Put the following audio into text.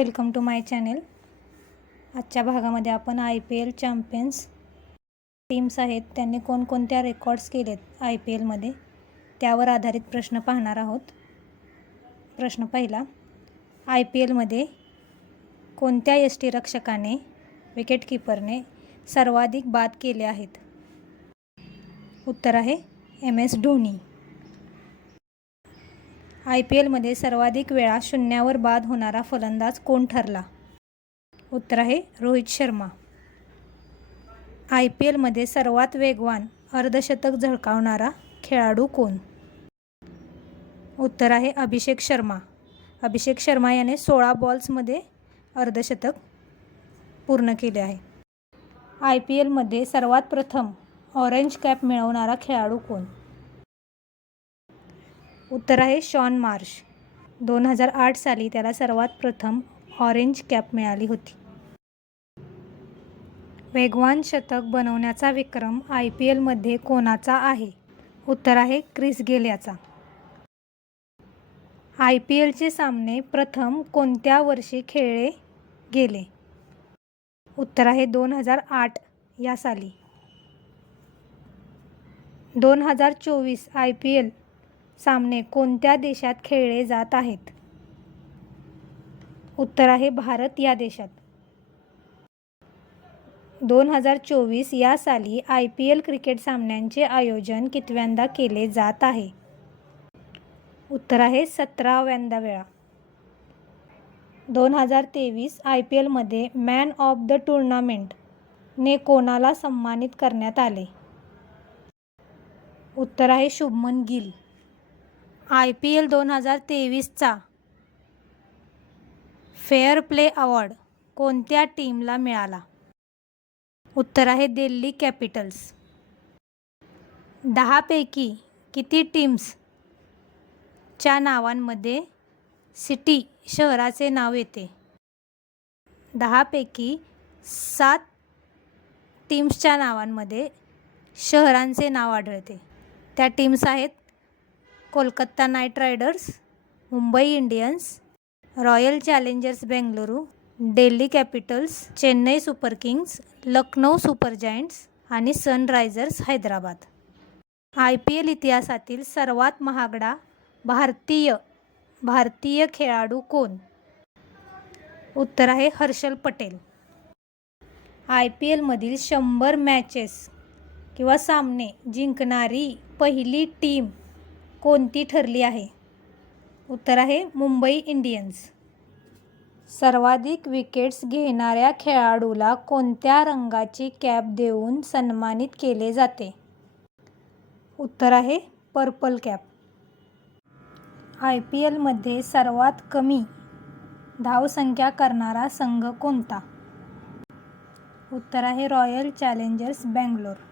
Welcome to my channel. आजच्या भागामध्ये आपण I P L champions teams आहेत. त्यांनी कोणकोणत्या रेकॉर्ड्स केलेत आय पी एलमध्ये त्यावर आधारित प्रश्न पाहणार आहोत. प्रश्न पहिला आय पी एलमध्ये कोणत्या यष्टीरक्षकाने विकेटकीपरने सर्वाधिक बाद केले आहेत? उत्तर आहे M S Dhoni. I P एलमध्ये सर्वाधिक वेळा शून्यावर बाद होणारा फलंदाज कोण ठरला? उत्तर आहे रोहित शर्मा. आय पी एलमध्ये सर्वात वेगवान अर्धशतक झळकावणारा खेळाडू कोण? उत्तर आहे अभिषेक शर्मा. अभिषेक शर्मा याने सोळा बॉल्समध्ये अर्धशतक पूर्ण केले आहे. आय पी एलमध्ये सर्वात प्रथम ऑरेंज कॅप मिळवणारा खेळाडू कोण? उत्तर आहे शॉन मार्श. दोन हजार आठ साली त्याला सर्वात प्रथम ऑरेंज कॅप मिळाली होती. वेगवान शतक बनवण्याचा विक्रम आय पी एलमध्ये कोणाचा आहे? उत्तर आहे क्रिस गेल याचा आय पी एलचे सामने प्रथम कोणत्या वर्षी खेळले गेले? उत्तर आहे दोन हजार आठ या साली. दोन हजार चोवीस आय पी एल सामने कोणत्या देशात खेळले जात आहेत? उत्तर आहे भारत या देशात. दोन हजार चोवीस या साली आय पी एल क्रिकेट सामन्यांचे आयोजन कितव्यांदा केले जात आहे? उत्तर आहे सतराव्यांदा वेळा. दोन हजार तेवीस आय पी एलमध्ये मॅन ऑफ द टुर्नामेंटने कोणाला सन्मानित करण्यात आले? उत्तर आहे Shubman Gill. I P L दोन हजार तेवीसचा फेअर प्ले अवॉर्ड कोणत्या टीमला मिळाला? उत्तर आहे दिल्ली कॅपिटल्स. दहापैकी किती टीम्सच्या नावांमध्ये सिटी शहराचे नाव येते? दहापैकी सात टीम्सच्या नावांमध्ये शहरांचे नाव आढळते. त्या टीम्स आहेत Kolkata Knight Riders Mumbai Indians Royal Challengers Bengaluru Delhi Capitals Chennai Super Kings Lucknow Super Giants आणि Sunrisers Hyderabad. I P L इतिहासातील सर्वात महागडा भारतीय भारतीय खेळाडू कोण? उत्तर आहे हर्षल पटेल. आय पी एलमधील शंभर मॅचेस किंवा सामने जिंकणारी पहिली टीम कोणती ठरली आहे? उत्तर आहे मुंबई इंडियन्स. सर्वाधिक विकेट्स घेणाऱ्या खेळाडूला कोणत्या रंगाची कॅप देऊन सन्मानित केले जाते? उत्तर आहे पर्पल कॅप. आय पी एलमध्ये सर्वात कमी धावसंख्या करणारा संघ कोणता? उत्तर आहे रॉयल चॅलेंजर्स बँगलोर.